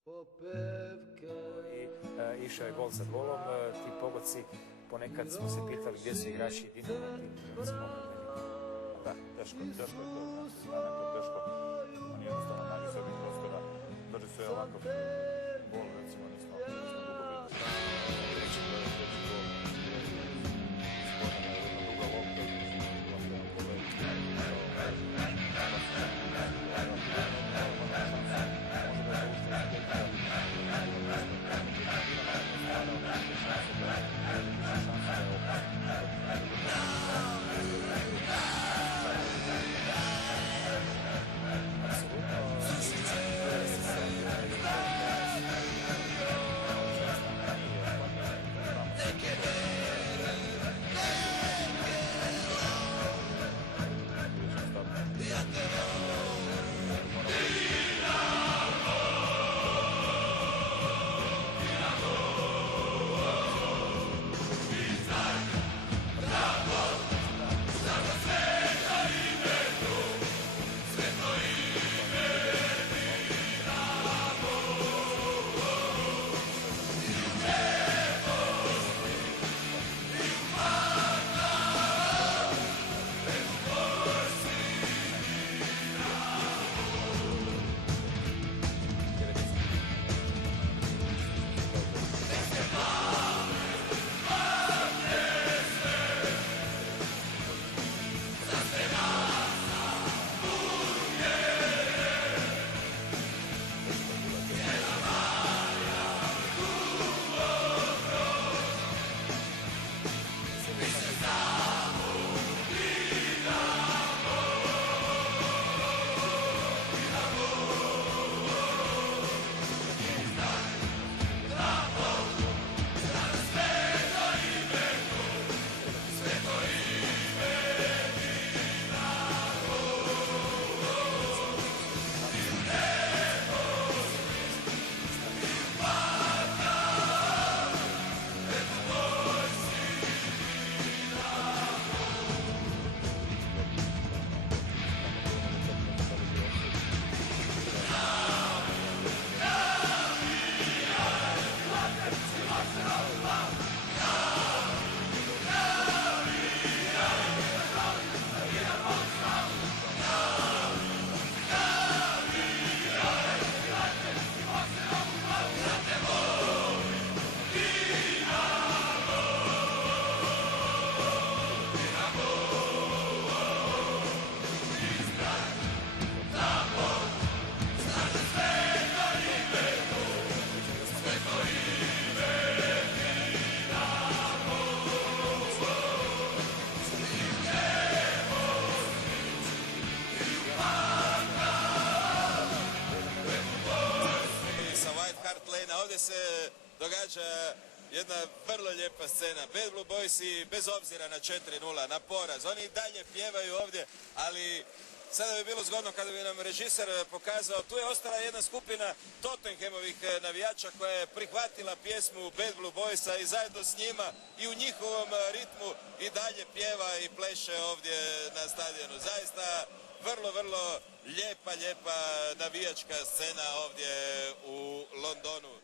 I išao je gol za golom, ti pogodci, ponekad smo se pitali gdje su igrači Dinama, da, teško je to, stvarno je to teško, oni jednostavno nami sebi prostora, dođe sve ovako, gol recimo nismo dugo videli, treći gol, sporna je jedna duga lopta, Ovdje se događa jedna vrlo lijepa scena. Bad Blue Boysi, bez obzira na 4:0, na poraz, oni i dalje pjevaju ovdje, ali sada bi bilo zgodno kada bi nam režiser pokazao, tu je ostala jedna skupina Tottenhamovih navijača koja je prihvatila pjesmu Bad Blue Boysa i zajedno s njima i u njihovom ritmu i dalje pjeva i pleše ovdje na stadionu. Zaista vrlo lijepa navijačka scena ovdje u Londonu.